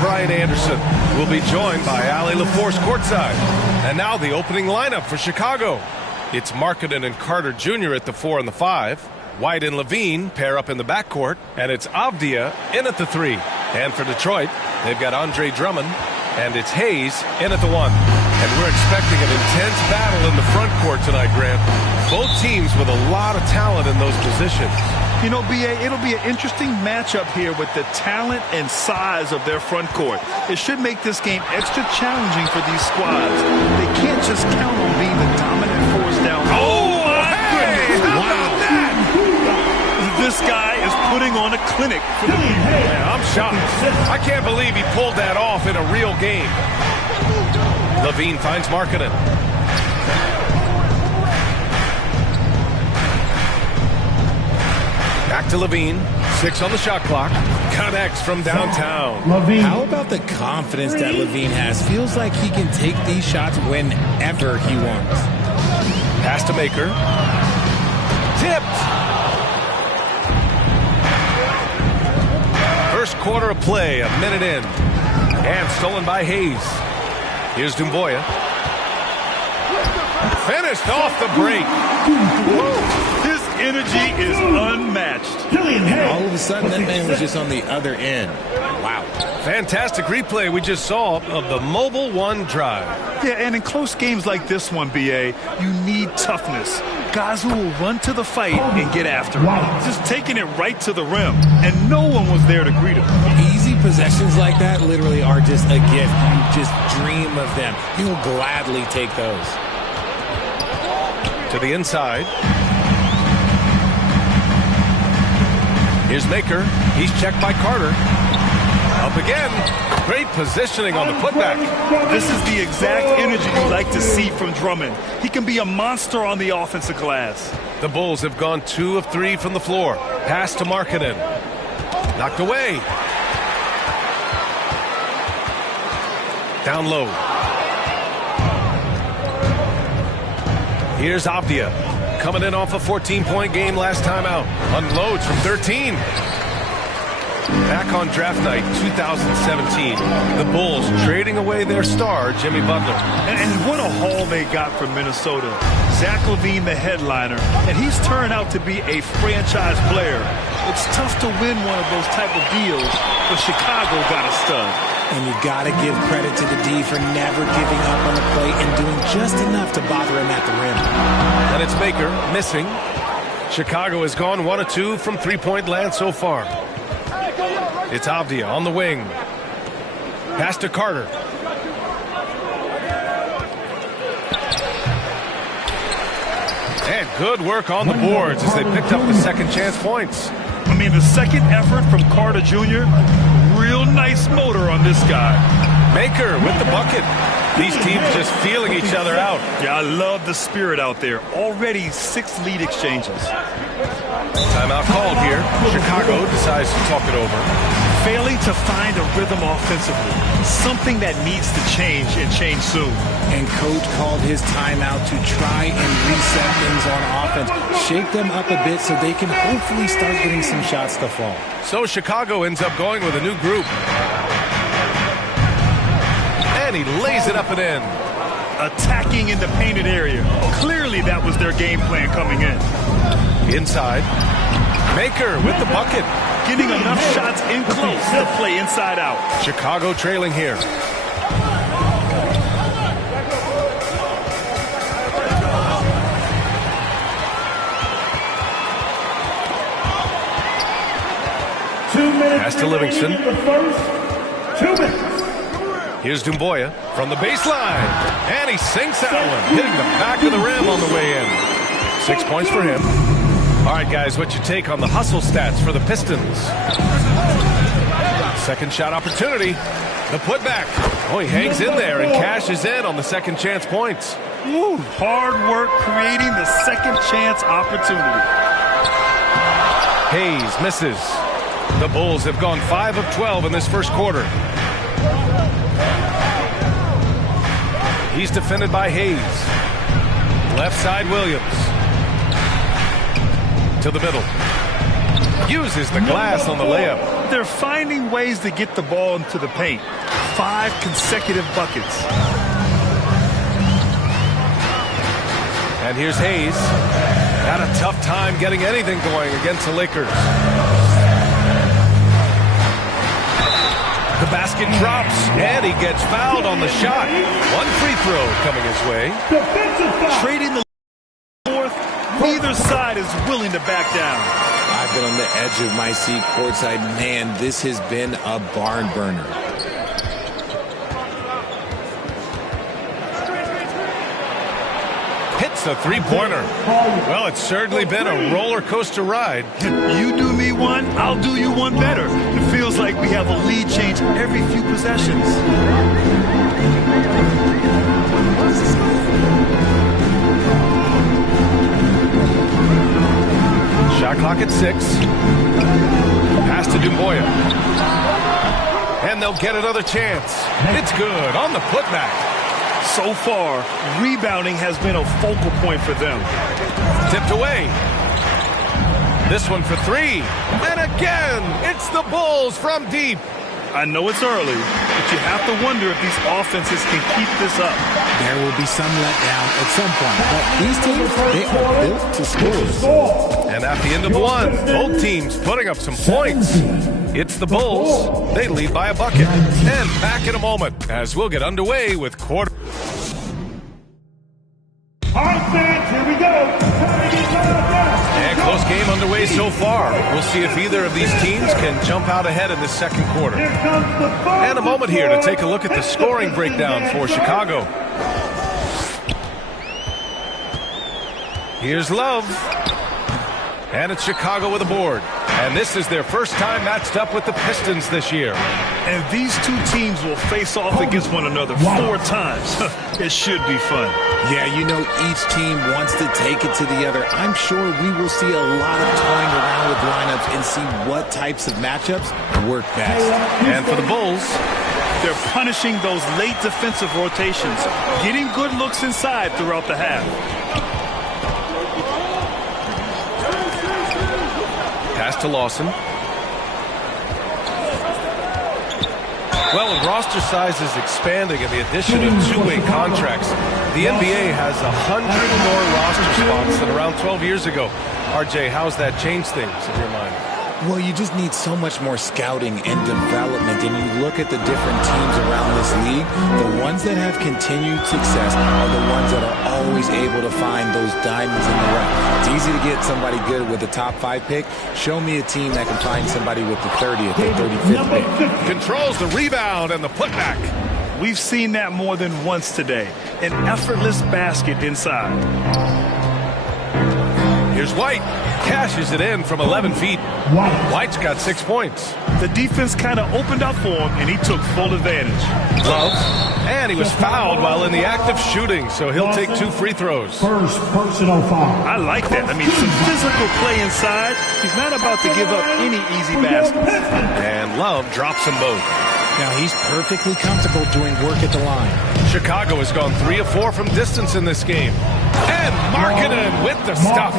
Brian Anderson. We'll be joined by Allie LaForce courtside. And now the opening lineup for Chicago. It's Markkanen and Carter Jr. at the 4 and the 5. White and Levine pair up in the backcourt. And it's Avdia in at the 3. And for Detroit, they've got Andre Drummond. And it's Hayes in at the 1. And we're expecting an intense battle in the front court tonight, Grant. Both teams with a lot of talent in those positions. You know, B.A., it'll be an interesting matchup here with the talent and size of their front court. It should make this game extra challenging for these squads. They can't just count on being the dominant force down. Oh, my goodness! How about that? This guy is putting on a clinic for the people. Yeah, I'm shocked. I can't believe he pulled that off in a real game. Levine finds Markkanen. Back to Levine. 6 on the shot clock. Connects from downtown. How about the confidence that Levine has? Feels like he can take these shots whenever he wants. Pass to Makur. Tipped. First quarter of play, a minute in. And stolen by Hayes. Here's Doumbouya. Finished off the break. His energy is unmatched. All of a sudden, that man was just on the other end. Wow. Fantastic replay we just saw of the Mobile One drive. Yeah, and in close games like this one, B.A., you need toughness. Guys who will run to the fight and get after it. Just taking it right to the rim, and no one was there to greet him. Easy possessions like that literally are just a gift. You just dream of them. You'll gladly take those. To the inside. Here's Makur. He's checked by Carter. Up again. Great positioning on the putback. This is the exact energy you like to see from Drummond. He can be a monster on the offensive glass. The Bulls have gone 2 of 3 from the floor. Pass to Markkanen. Knocked away. Down low. Here's Avdia. Coming in off a 14-point game last time out. Unloads from 13. Back on draft night 2017, the Bulls trading away their star, Jimmy Butler. And what a haul they got from Minnesota. Zach LaVine, the headliner, and he's turned out to be a franchise player. It's tough to win one of those type of deals, but Chicago got a stud. And you got to give credit to the D for never giving up on the play and doing just enough to bother him at the rim. And it's Makur missing. Chicago has gone 1 of 2 from three-point land so far. It's Avdia on the wing. Pass to Carter. And good work on the boards as they picked up the second chance points. I mean, the second effort from Carter Jr., real nice motor on this guy. Makur with the bucket. These teams just feeling each other out. Yeah, I love the spirit out there. Already 6 lead exchanges. Timeout called here. Chicago decides to talk it over. Failing to find a rhythm offensively. Something that needs to change and change soon. And coach called his timeout to try and reset things on offense. Shake them up a bit so they can hopefully start getting some shots to fall. So Chicago ends up going with a new group. And he lays it up and in. Attacking in the painted area. Clearly that was their game plan coming in. Inside. Makur with the bucket. Getting enough shots in close to play inside out. Chicago trailing here. Pass to Livingston. 2 minutes. Here's Doumbouya from the baseline. And he sinks that one, hitting the back of the rim on the way in. 6 points for him. All right, guys, what's your take on the hustle stats for the Pistons? Second shot opportunity. The putback. Oh, he hangs in there and cashes in on the second chance points. Woo, hard work creating the second chance opportunity. Hayes misses. The Bulls have gone 5 of 12 in this first quarter. He's defended by Hayes. Left side Williams. To the middle. Uses the glass on the layup. but they're finding ways to get the ball into the paint. 5 consecutive buckets. And here's Hayes. Had a tough time getting anything going against the Lakers. The basket drops, and he gets fouled on the shot. 1 free throw coming his way. Trading the fourth, neither side is willing to back down. I've been on the edge of my seat courtside. Man, this has been a barn burner. Hits a three-pointer. Well, it's certainly been a roller coaster ride. You do me one, I'll do you one better. It feels like we have a lead change every few possessions. Shot clock at 6. Pass to Dumboya. And they'll get another chance. It's good on the putback. So far, rebounding has been a focal point for them. Tipped away. This one for 3. And again, it's the Bulls from deep. I know it's early, but you have to wonder if these offenses can keep this up. There will be some letdown at some point, but these teams, they are built to score. And at the end of one, both teams putting up some points. It's the Bulls. They lead by a bucket. And back in a moment as we'll get underway with quarter. All right, fans, here we go. And close game underway so far. We'll see if either of these teams can jump out ahead in the second quarter. And a moment here to take a look at the scoring breakdown for Chicago. Here's Love. And it's Chicago with a board. And this is their first time matched up with the Pistons this year. And these two teams will face off against one another 4 times. It should be fun. Yeah, you know, each team wants to take it to the other. I'm sure we will see a lot of toying around with lineups and see what types of matchups work best. And for the Bulls, they're punishing those late defensive rotations, getting good looks inside throughout the half. pass to Lawson. Well, with roster size is expanding and the addition of two-way contracts, the NBA has 100 more roster spots than around 12 years ago. RJ, how's that changed things in your mind? Well, you just need so much more scouting and development. And you look at the different teams around this league, the ones that have continued success are the ones that are always able to find those diamonds in the rough. It's easy to get somebody good with the top 5 pick. Show me a team that can find somebody with the 30th or 35th pick. Controls the rebound and the putback. We've seen that more than once today. An effortless basket inside. Here's White. Cashes it in from 11 feet. White's got 6 points. The defense kind of opened up for him, and he took full advantage. Love. And he was fouled while in the act of shooting, so he'll take 2 free throws. First personal foul. I like that. I mean, some physical play inside. He's not about to give up any easy baskets. And Love drops them both. Now, he's perfectly comfortable doing work at the line. Chicago has gone 3 of 4 from distance in this game. And Markkanen with the stuff.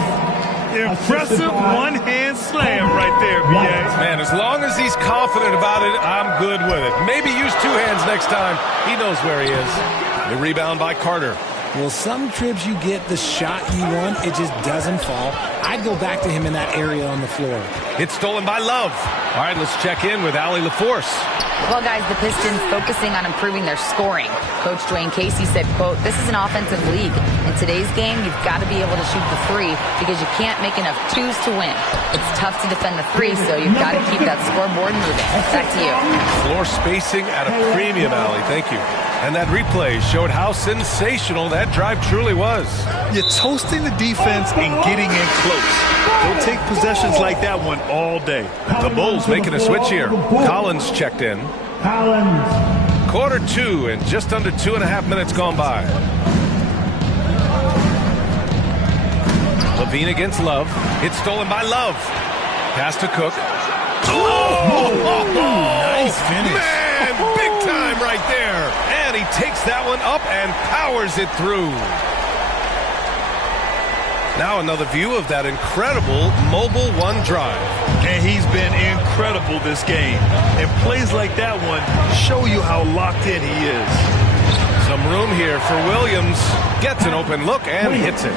Impressive one-hand slam right there, B.A. Man, as long as he's confident about it, I'm good with it. Maybe use 2 hands next time. He knows where he is. The rebound by Carter. Well, some trips you get the shot you want, it just doesn't fall. I'd go back to him in that area on the floor. It's stolen by Love. All right, let's check in with Allie LaForce. Well, guys, the Pistons focusing on improving their scoring. Coach Dwayne Casey said, quote, "This is an offensive league. In today's game, you've got to be able to shoot the 3 because you can't make enough 2s to win. It's tough to defend the 3, so you've got to keep that scoreboard moving." Back to you. Floor spacing at a premium, Allie. Thank you. And that replay showed how sensational that drive truly was. You're toasting the defense and getting in close. They'll take possessions like that one all day. The Bulls making a switch here. Collins checked in. Collins. Quarter 2 and just under 2.5 minutes gone by. Levine against Love. It's stolen by Love. Pass to Cook. Oh! Nice finish. Man, big time right there. And he takes that one up and powers it through. Now another view of that incredible mobile 1 drive. And he's been incredible this game. And plays like that one show you how locked in he is. Some room here for Williams. Gets an open look and hits it.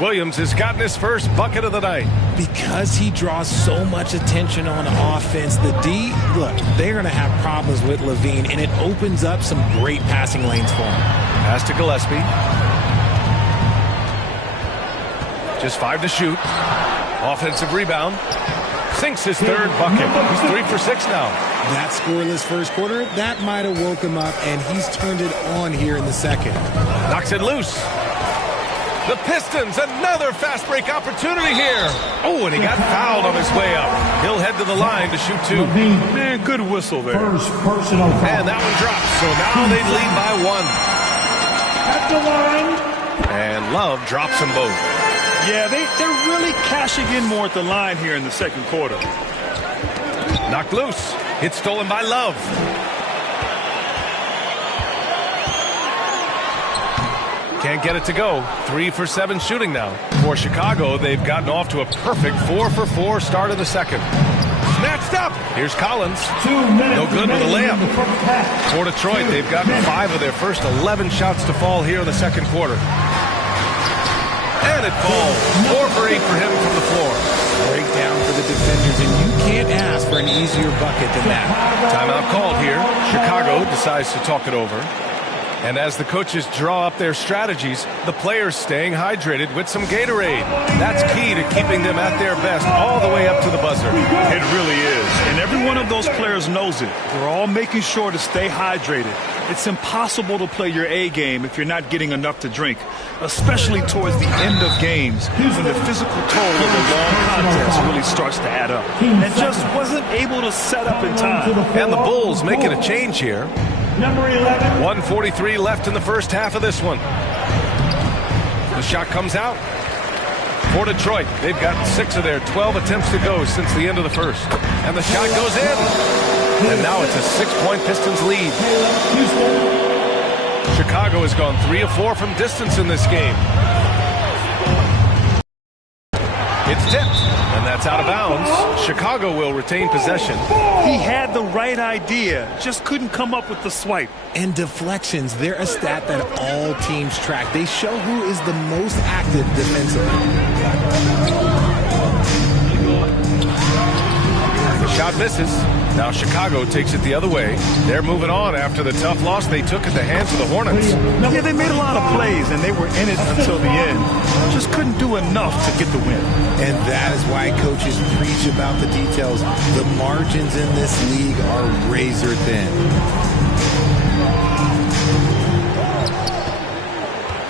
Williams has gotten his first bucket of the night. Because he draws so much attention on offense, the D, look, they're going to have problems with Levine, and it opens up some great passing lanes for him. Pass to Gillespie. Just 5 to shoot. Offensive rebound. Sinks his third bucket. He's 3 for 6 now. That scoreless first quarter, that might have woke him up, and he's turned it on here in the second. Knocks it loose. The Pistons, another fast break opportunity here. Oh, and he got fouled on his way up. He'll head to the line to shoot 2. Man, good whistle there. First personal foul. And that one drops. So now they lead by 1. At the line. And Love drops them both. Yeah, they're really cashing in more at the line here in the second quarter. Knocked loose. It's stolen by Love. Can't get it to go. 3 for 7 shooting now. For Chicago, they've gotten off to a perfect 4 for 4 start of the second. Snatched up. Here's Collins. 2 minutes. No good with a layup. in the first half. For Detroit, they've gotten 5 of their first 11 shots to fall here in the second quarter. And it falls. 4 for 8 for him from the floor. Breakdown for the defenders, and you can't ask for an easier bucket than that. Timeout called here. Chicago decides to talk it over. And as the coaches draw up their strategies, the players staying hydrated with some Gatorade. That's key to keeping them at their best all the way up to the buzzer. It really is. And every one of those players knows it. They're all making sure to stay hydrated. It's impossible to play your A game if you're not getting enough to drink, especially towards the end of games when the physical toll of a long contest really starts to add up. And just wasn't able to set up in time. And the Bulls making a change here. Number 11. 1:43 left in the first half of this one. The shot comes out. For Detroit, they've got 6 of their 12 attempts to go since the end of the first. And the shot goes in. And now it's a 6-point Pistons lead. Chicago has gone 3 of 4 from distance in this game. It's tipped, and that's out of bounds. Chicago will retain possession. He had the right idea, just couldn't come up with the swipe. And deflections, they're a stat that all teams track. They show who is the most active defensively. The shot misses. Now Chicago takes it the other way. They're moving on after the tough loss they took at the hands of the Hornets. Yeah, they made a lot of plays, and they were in it until the end. Just couldn't do enough to get the win. And that is why coaches preach about the details. The margins in this league are razor thin.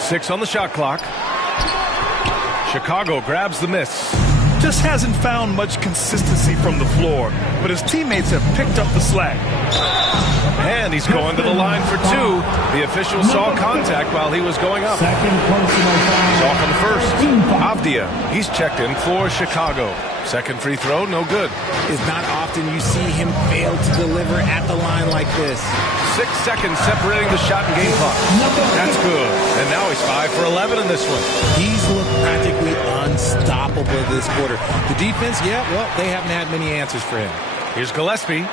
6 on the shot clock. Chicago grabs the miss. Just hasn't found much consistency from the floor, but his teammates have picked up the slack. And he's going to the line for 2. The official saw contact while he was going up. Second personal foul. He's off on the first. Avdia, he's checked in for Chicago. Second free throw, no good. It's not often you see him fail to deliver at the line like this. 6 seconds separating the shot and game clock. That's good. And now he's 5 for 11 in this one. He's looked practically unstoppable this quarter. The defense, yeah, well, they haven't had many answers for him. Here's Gillespie.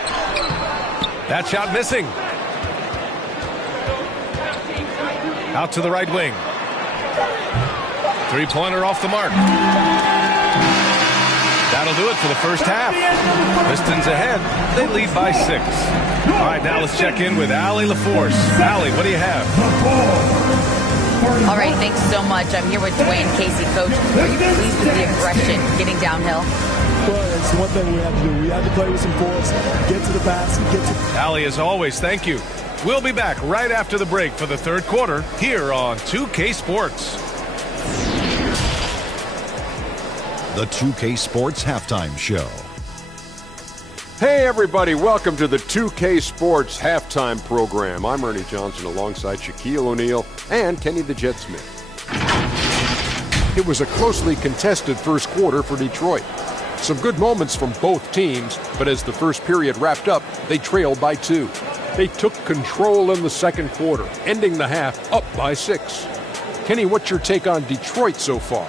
That shot missing. Out to the right wing. 3-pointer off the mark. That'll do it for the first half. Pistons ahead. They lead by 6. All right, now let's check in with Allie LaForce. Allie, what do you have? All right, thanks so much. I'm here with Dwayne Casey, Coach. Are you pleased with the aggression getting downhill? Well, it's one thing we have to do. We have to play with some force, get to the basket, get to... Allie, as always, thank you. We'll be back right after the break for the third quarter here on 2K Sports. The 2K Sports Halftime Show. Hey everybody, welcome to the 2K Sports Halftime Program. I'm Ernie Johnson alongside Shaquille O'Neal and Kenny the Jet Smith. It was a closely contested first quarter for Detroit. Some good moments from both teams, but as the first period wrapped up, they trailed by 2. They took control in the second quarter, ending the half up by 6. Kenny, what's your take on Detroit so far?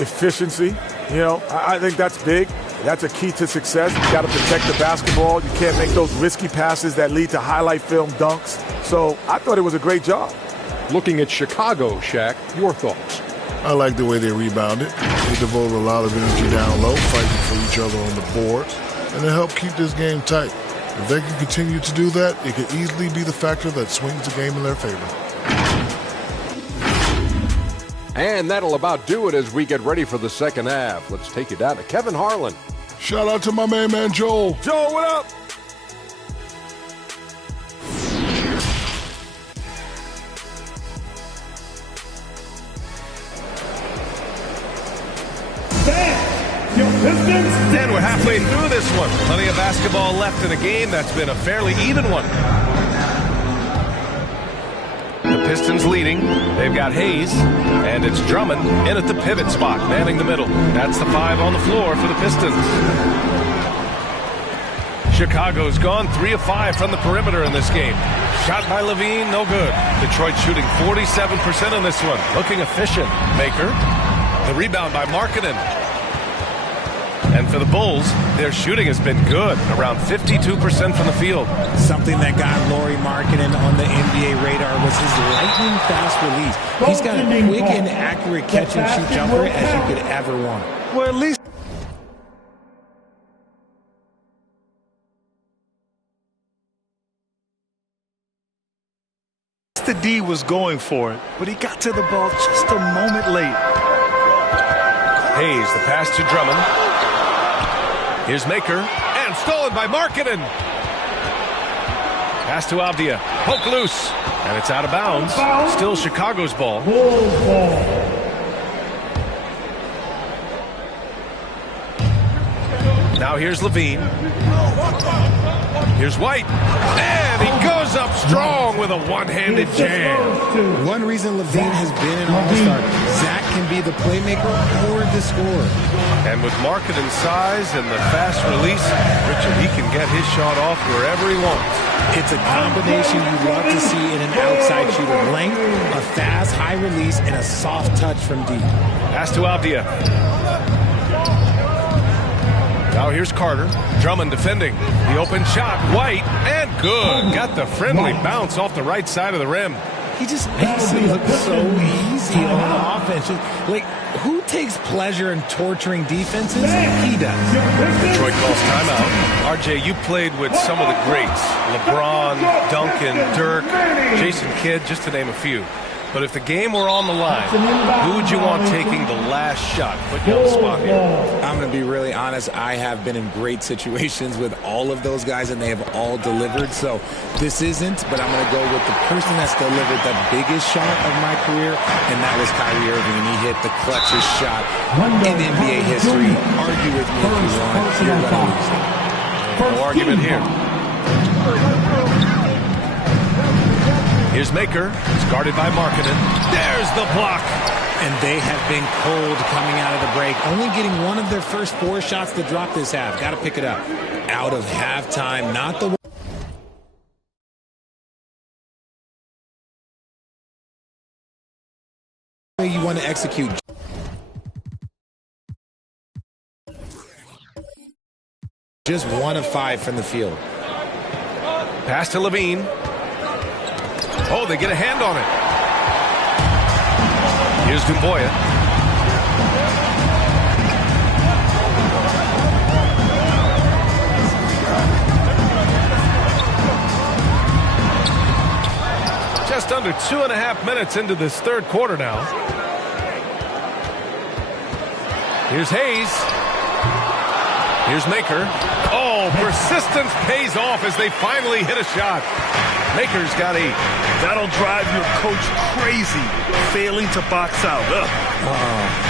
Efficiency, I think that's big. That's a key to success. You got to protect the basketball. You can't make those risky passes that lead to highlight film dunks. So I thought it was a great job. Looking at Chicago, Shaq, your thoughts? I like the way they rebounded. They devoted a lot of energy down low, fighting for each other on the boards, and it helped keep this game tight. If they can continue to do that, it could easily be the factor that swings the game in their favor. And that'll about do it as we get ready for the second half. Let's take you down to Kevin Harlan. Shout out to my main man, Joel. Joel, what up? And we're halfway through this one. Plenty of basketball left in a game that's been a fairly even one. The Pistons leading. They've got Hayes, and it's Drummond in at the pivot spot, manning the middle. That's the 5 on the floor for the Pistons. Chicago's gone 3 of 5 from the perimeter in this game. Shot by Levine, no good. Detroit shooting 47% in this one. Looking efficient. Makur. The rebound by Markkanen. And for the Bulls, their shooting has been good, around 52% from the field. Something that got Lauri Markkanen on the NBA radar was his lightning fast release. He's got a quick and accurate catch and shoot jumper as you could ever want. Well, at least the D was going for it, but he got to the ball just a moment late. Hayes, the pass to Drummond. Here's Makur, and stolen by Markkanen. Pass to Avdia, poke loose, and it's out of bounds. Still Chicago's ball. Now here's Levine. Here's White, and he goes up strong with a one-handed jam. One reason Levine has been an all-star, Zach can be the playmaker or the scorer. And with Markkanen's size and the fast release, Richard, he can get his shot off wherever he wants. It's a combination you love to see in an outside shooter. Length, a fast, high release, and a soft touch from deep. Pass to Avdia. Now here's Carter. Drummond defending. The open shot. White, and good. Got the friendly bounce off the right side of the rim. He just makes it look so easy on offense. Like, who takes pleasure in torturing defenses? He does. Detroit calls timeout. RJ, you played with some of the greats. LeBron, Duncan, Dirk, Jason Kidd, just to name a few. But if the game were on the line, who would you want taking the last shot? Put you on the spot here. I'm going to be really honest. I have been in great situations with all of those guys, and they have all delivered. So this isn't, but I'm going to go with the person that's delivered the biggest shot of my career, and that was Kyrie Irving, and he hit the clutchest shot in NBA history. Argue with me if you want. You're going to lose it. No argument here. Here's Makur. It's guarded by Markkanen. There's the block. And they have been cold coming out of the break. Only getting one of their first 4 shots to drop this half. Got to pick it up. Out of halftime. Not the way you want to execute. Just 1 of 5 from the field. Pass to Levine. Oh, they get a hand on it. Here's Dumboya. Just under 2.5 minutes into this third quarter now. Here's Hayes. Here's Makur. Oh, persistence pays off as they finally hit a shot. Maker's got 8. That'll drive your coach crazy, failing to box out. Oh,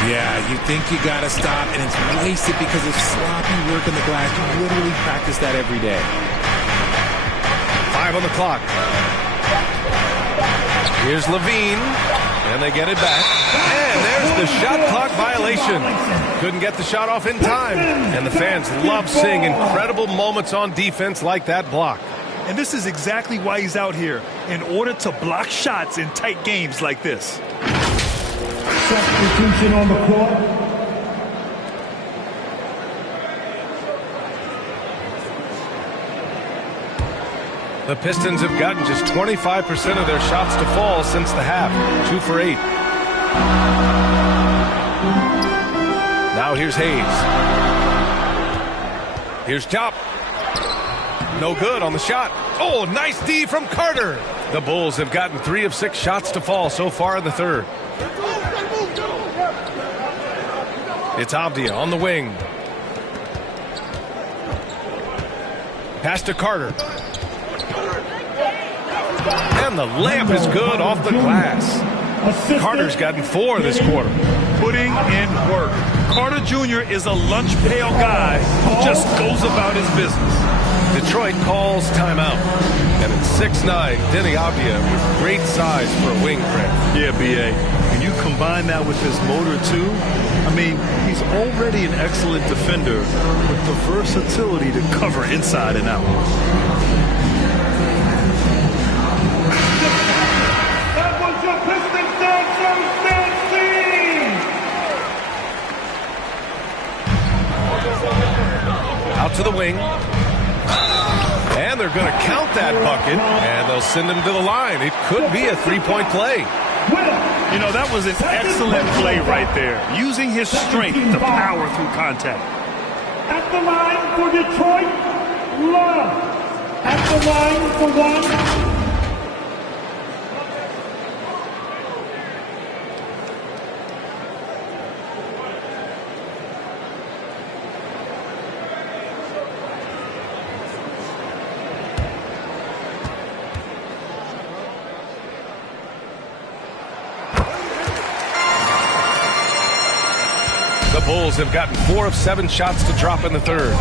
yeah, you think you got to stop, and it's wasted because of sloppy work in the glass. You literally practice that every day. 5 on the clock. Here's Levine, and they get it back. And there's the shot clock violation. Couldn't get the shot off in time. And the fans love seeing incredible moments on defense like that block. And this is exactly why he's out here, in order to block shots in tight games like this. Substitution on the court. The Pistons have gotten just 25% of their shots to fall since the half. 2 for 8. Now here's Hayes. Here's Jop. No good on the shot. Oh, nice D from Carter. The Bulls have gotten 3 of 6 shots to fall so far in the third. It's Avdia on the wing. Pass to Carter. And the layup is good off the glass. Carter's gotten 4 this quarter. Putting in work. Carter Jr. is a lunch pail guy who just goes about his business. Detroit calls timeout. And it's 6'9", Deni Avdia with great size for a wing print. Yeah, B.A. And you combine that with his motor, too. I mean, he's already an excellent defender with the versatility to cover inside and out. That was your Pistons dance from Stancy! Out to the wing. And they're going to count that bucket, and they'll send him to the line. It could be a three-point play. You know, that was an excellent play right there, using his strength to power through contact. At the line for Detroit, Love. At the line for 1. The Bulls have gotten 4 of 7 shots to drop in the third.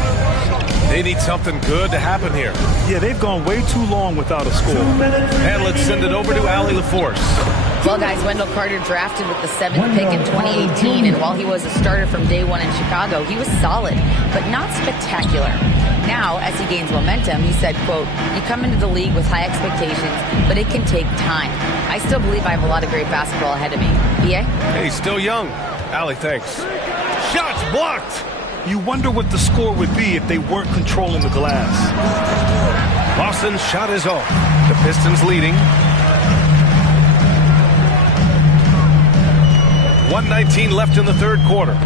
They need something good to happen here. Yeah, they've gone way too long without a score. And let's send it over to Allie LaForce. Well, guys, Wendell Carter drafted with the 7th pick in 2018, and while he was a starter from day 1 in Chicago, he was solid, but not spectacular. Now, as he gains momentum, he said, quote, "You come into the league with high expectations, but it can take time. I still believe I have a lot of great basketball ahead of me." B.A.? Hey, he's still young. Allie, thanks. Shots blocked. You wonder what the score would be if they weren't controlling the glass. Lawson's shot is off. The Pistons leading. 1:19 left in the third quarter.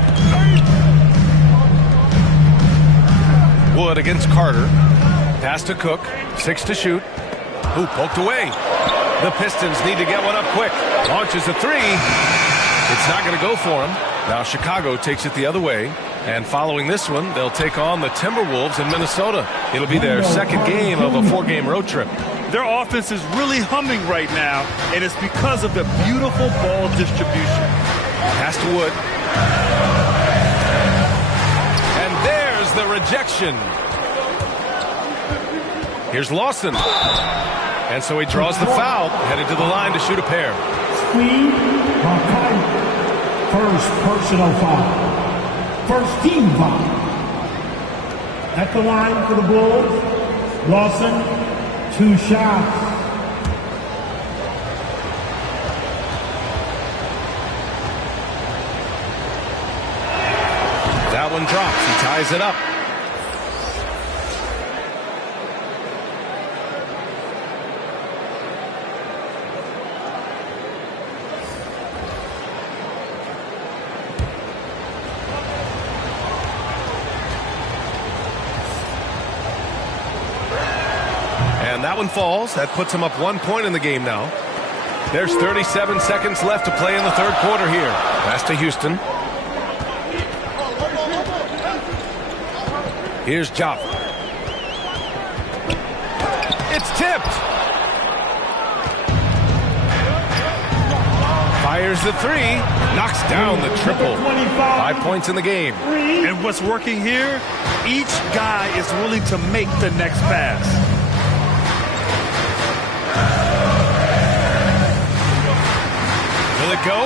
Wood against Carter. Pass to Cook. 6 to shoot. Ooh, poked away. The Pistons need to get one up quick. Launches a 3. It's not going to go for him. Now Chicago takes it the other way. And following this one, they'll take on the Timberwolves in Minnesota. It'll be their second game of a 4-game road trip. Their offense is really humming right now, and it's because of the beautiful ball distribution. Pass to Wood. And there's the rejection. Here's Lawson. And so he draws the foul, headed to the line to shoot a pair. First personal foul. First team foul. At the line for the Bulls, Lawson, 2 shots. That one drops. He ties it up. And that one falls. That puts him up 1 point in the game now. There's 37 seconds left to play in the third quarter here. Pass to Houston. Here's Jop. It's tipped. Fires the 3. Knocks down the triple. 5 points in the game. And what's working here? Each guy is willing to make the next pass. Will it go?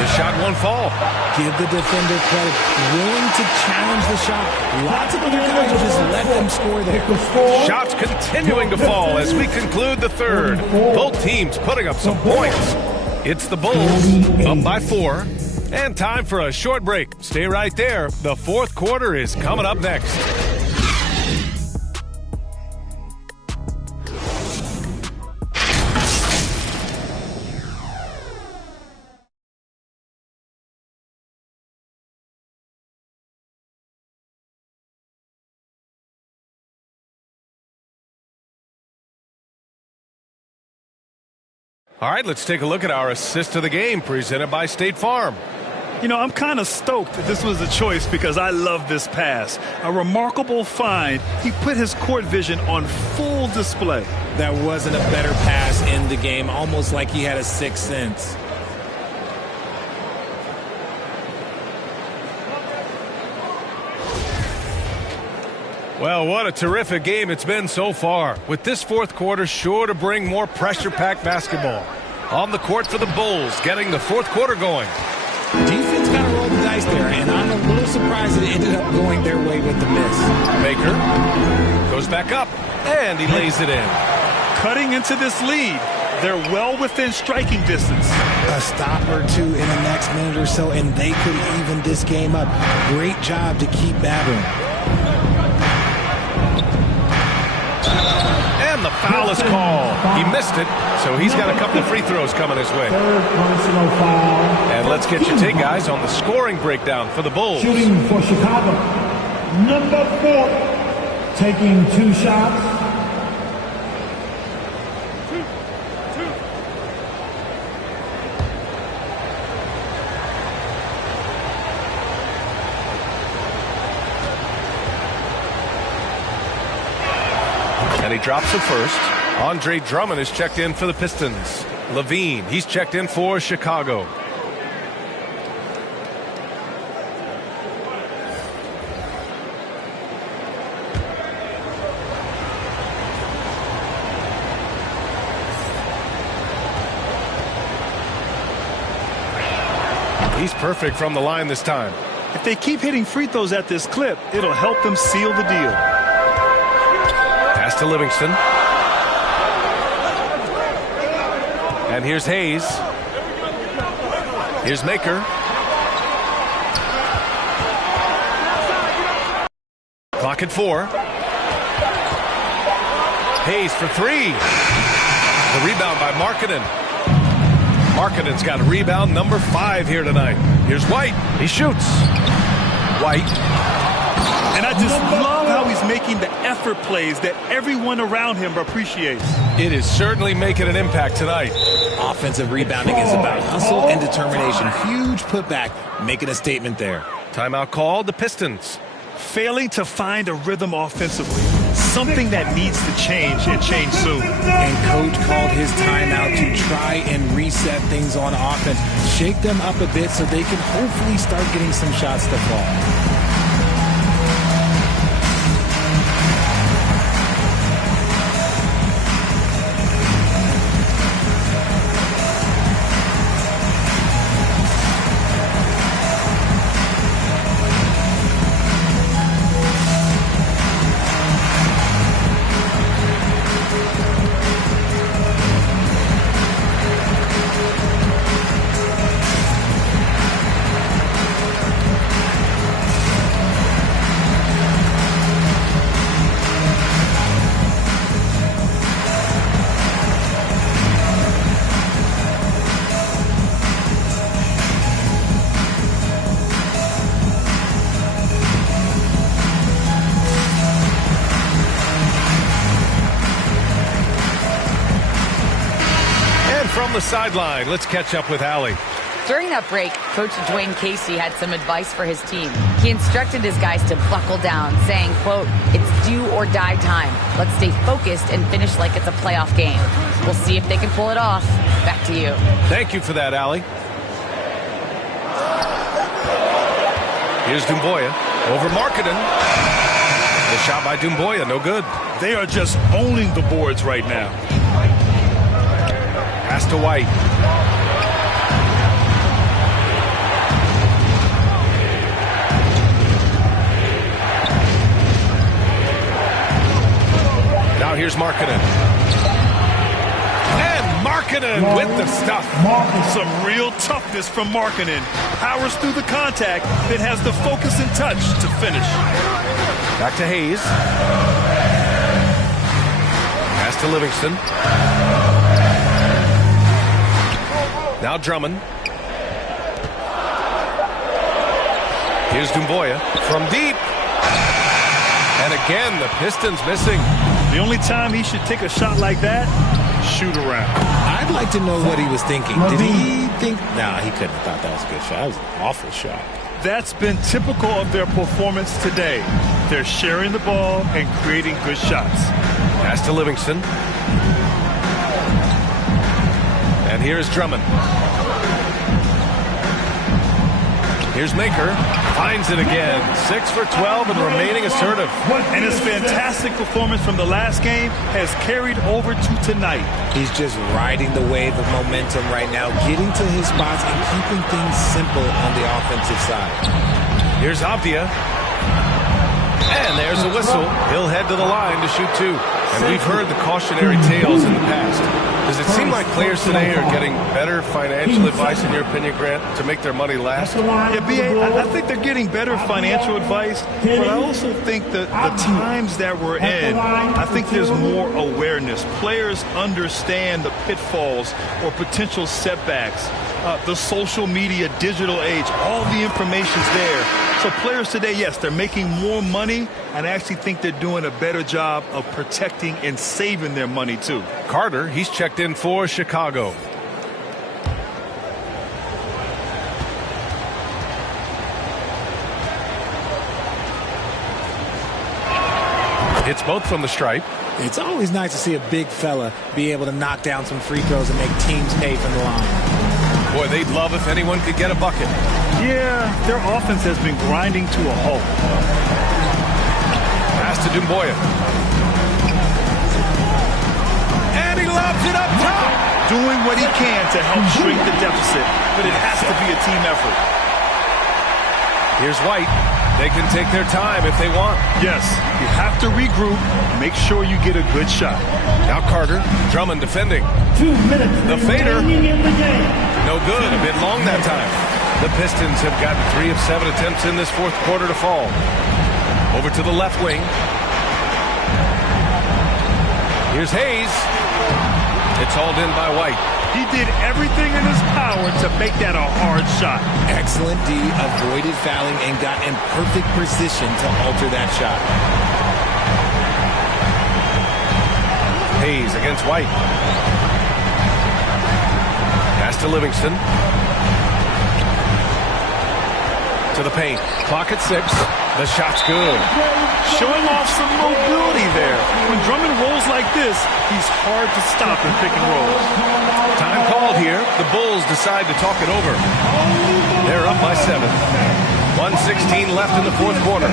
The shot won't fall. Give the defender credit. Willing to challenge the shot. Lots of other guys will just let them score there. Shots continuing to fall as we conclude the third. Both teams putting up some points. It's the Bulls up by 4. And time for a short break. Stay right there. The fourth quarter is coming up next. All right, let's take a look at our assist of the game presented by State Farm. You know, I'm kind of stoked that this was a choice because I love this pass. A remarkable find. He put his court vision on full display. That wasn't a better pass in the game, almost like he had a sixth sense. Well, what a terrific game it's been so far, with this fourth quarter sure to bring more pressure-packed basketball. On the court for the Bulls, getting the fourth quarter going. Defense kind of rolled the dice there, and I'm a little surprised that it ended up going their way with the miss. Makur goes back up, and he lays it in. Cutting into this lead. They're well within striking distance. A stop or two in the next minute or so, and they could even this game up. Great job to keep battling. And the foul is called. He missed it, so he's got a couple of free throws coming his way. And let's get your take, guys, on the scoring breakdown for the Bulls. Shooting for Chicago. Number 4, taking 2 shots. And he drops the first. Andre Drummond is checked in for the Pistons. Levine, he's checked in for Chicago. He's perfect from the line this time. If they keep hitting free throws at this clip, it'll help them seal the deal. Pass to Livingston. And here's Hayes. Here's Makur. Clock at 4. Hayes for 3. The rebound by Markkanen. Markkanen's got a rebound number 5 here tonight. Here's White. He shoots. White. And I just love how he's making the effort plays that everyone around him appreciates. It is certainly making an impact tonight. Offensive rebounding is about hustle and determination. Huge putback, making a statement there. Timeout called, the Pistons. Failing to find a rhythm offensively. Something that needs to change and change soon. And coach called his timeout to try and reset things on offense. Shake them up a bit so they can hopefully start getting some shots to fall. From the sideline, let's catch up with Allie. During that break, Coach Dwayne Casey had some advice for his team. He instructed his guys to buckle down, saying, quote, "It's do or die time. Let's stay focused and finish like it's a playoff game. We'll see if they can pull it off." Back to you. Thank you for that, Allie. Here's Doumbouya over Markkanen. The shot by Doumbouya, no good. They are just owning the boards right now. Pass to White. Now here's Markkanen. And Markkanen with the stuff. Some real toughness from Markkanen. Powers through the contact, then has the focus and touch to finish. Back to Hayes. Pass to Livingston. Now Drummond. Here's Doumbouya from deep. And again, the Pistons missing. The only time he should take a shot like that shoot around. I'd like to know what he was thinking. Did he think? No, he couldn't have thought that was a good shot. That was an awful shot. That's been typical of their performance today. They're sharing the ball and creating good shots. Pass to Livingston. And here's Drummond. Here's Makur. Finds it again. 6 for 12 and remaining assertive. And his fantastic performance from the last game has carried over to tonight. He's just riding the wave of momentum right now, getting to his spots and keeping things simple on the offensive side. Here's Avdia. And there's a whistle. He'll head to the line to shoot 2. And we've heard the cautionary tales in the past. Does it seem like players today are getting better financial advice, in your opinion, Grant, to make their money last? Yeah, B.A., I think they're getting better financial advice, but I also think that the times that we're in, I think there's more awareness. Players understand the pitfalls or potential setbacks. The social media, digital age, all the information's there. So players today, yes, they're making more money, and I actually think they're doing a better job of protecting and saving their money, too. Carter, he's checked in for Chicago. Hits both from the stripe. It's always nice to see a big fella be able to knock down some free throws and make teams pay from the line. Boy, they'd love if anyone could get a bucket. Yeah, their offense has been grinding to a halt. Pass to Dumboya. And he lobs it up top. Doing what he can to help shrink the deficit, but it has to be a team effort. Here's White. They can take their time if they want. Yes, you have to regroup, make sure you get a good shot. Now Carter, Drummond defending. 2 minutes. The fader. In the game. No good, a bit long that time. The Pistons have gotten 3 of 7 attempts in this fourth quarter to fall. Over to the left wing. Here's Hayes. It's hauled in by White. He did everything in his power to make that a hard shot. Excellent D, avoided fouling and got in perfect position to alter that shot. Hayes against White. Pass to Livingston. To the paint. Clock at 6. The shot's good. Showing off some mobility there. When Drummond rolls like this, he's hard to stop in pick and rolls. Time called here. The Bulls decide to talk it over. They're up by 7. 1:16 left in the fourth quarter.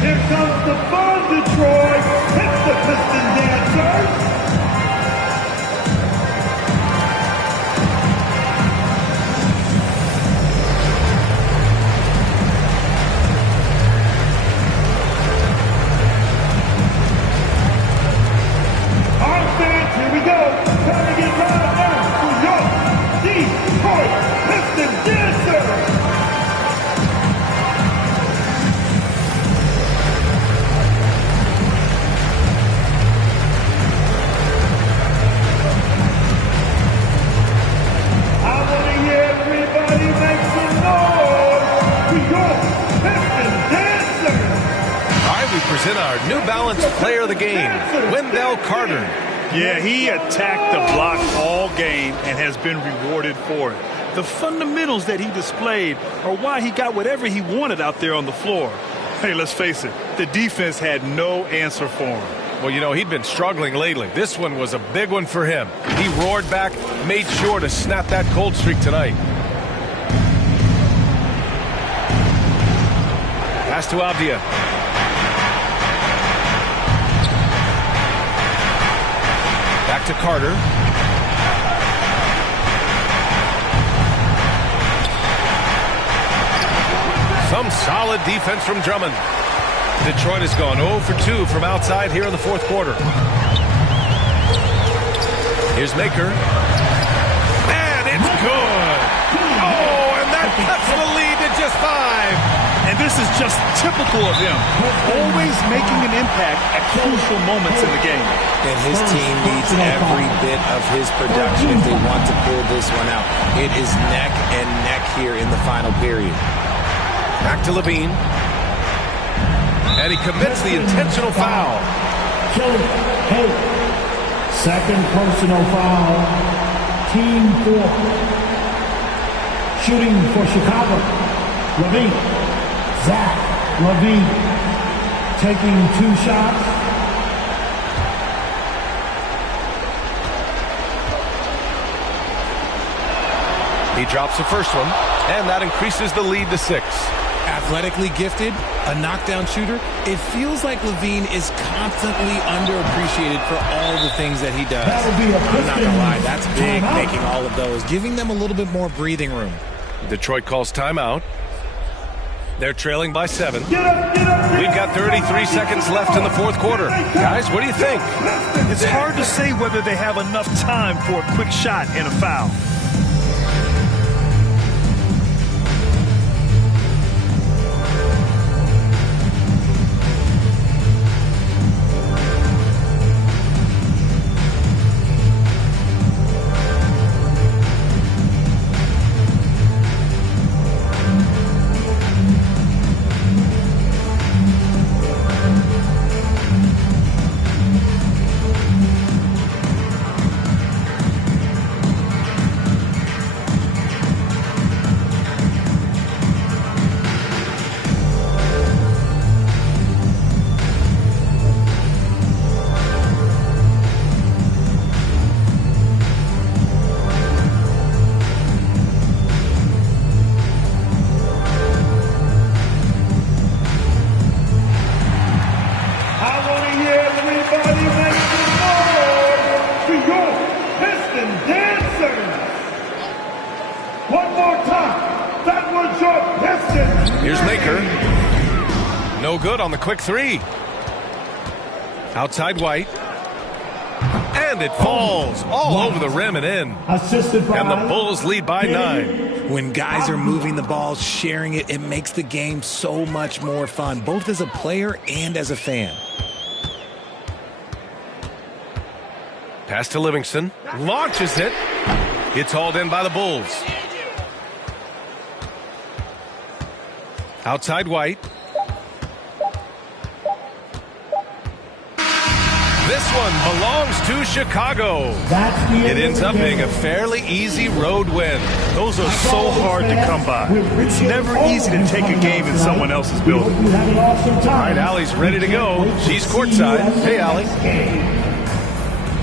Here comes the fun, Detroit. Hit the Piston dancers. All right, fans, here we go. Time to get loud now for your Detroit Piston dancers. Present our New Balance Player of the Game, Wendell Carter. Yeah, he attacked the block all game and has been rewarded for it. The fundamentals that he displayed are why he got whatever he wanted out there on the floor. Hey, let's face it, the defense had no answer for him. Well, you know, he'd been struggling lately. This one was a big one for him. He roared back, made sure to snap that cold streak tonight. Pass to Avdia. Back to Carter. Some solid defense from Drummond. Detroit has gone 0 for 2 from outside here in the fourth quarter. Here's Makur. And it's good. Oh, and that cuts the lead to just 5. And this is just typical of him, always making an impact at crucial moments in the game. And his team needs every bit of his production if they want to pull this one out. It is neck and neck here in the final period. Back to Levine. And he commits the intentional foul. Second personal foul. Team 4. Shooting for Chicago. Levine. Zach Levine taking 2 shots. He drops the first one, and that increases the lead to 6. Athletically gifted, a knockdown shooter. It feels like Levine is constantly underappreciated for all the things that he does. I'm not gonna lie, that's big, making all of those, giving them a little bit more breathing room. Detroit calls timeout. They're trailing by 7. We've got 33 seconds left in the fourth quarter. Guys, what do you think? It's hard to say whether they have enough time for a quick shot and a foul. Here's Makur. No good on the quick 3. Outside White. And it falls all over the rim and in. And the Bulls lead by 9. When guys are moving the ball, sharing it, it makes the game so much more fun, both as a player and as a fan. Pass to Livingston. Launches it. It's hauled in by the Bulls. Outside White. This one belongs to Chicago. It ends up being a fairly easy road win. Those are so hard to come by. It's never easy to take a game in someone else's building. All right, Allie's ready to go. She's courtside. Hey, Allie.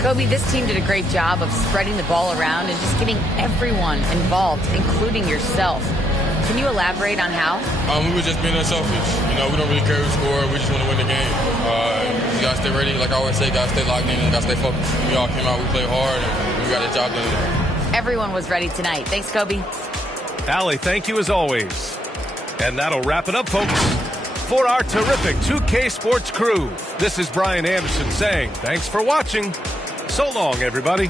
Kobe, this team did a great job of spreading the ball around and just getting everyone involved, including yourself. Can you elaborate on how? We were just being unselfish. You know, we don't really care who score. We just want to win the game. You got to stay ready. Like I always say, got to stay locked in and got to stay focused. We all came out, we played hard, and we got the job done. Everyone was ready tonight. Thanks, Kobe. Allie, thank you as always. And that'll wrap it up, folks. For our terrific 2K Sports crew, this is Brian Anderson saying thanks for watching. So long, everybody.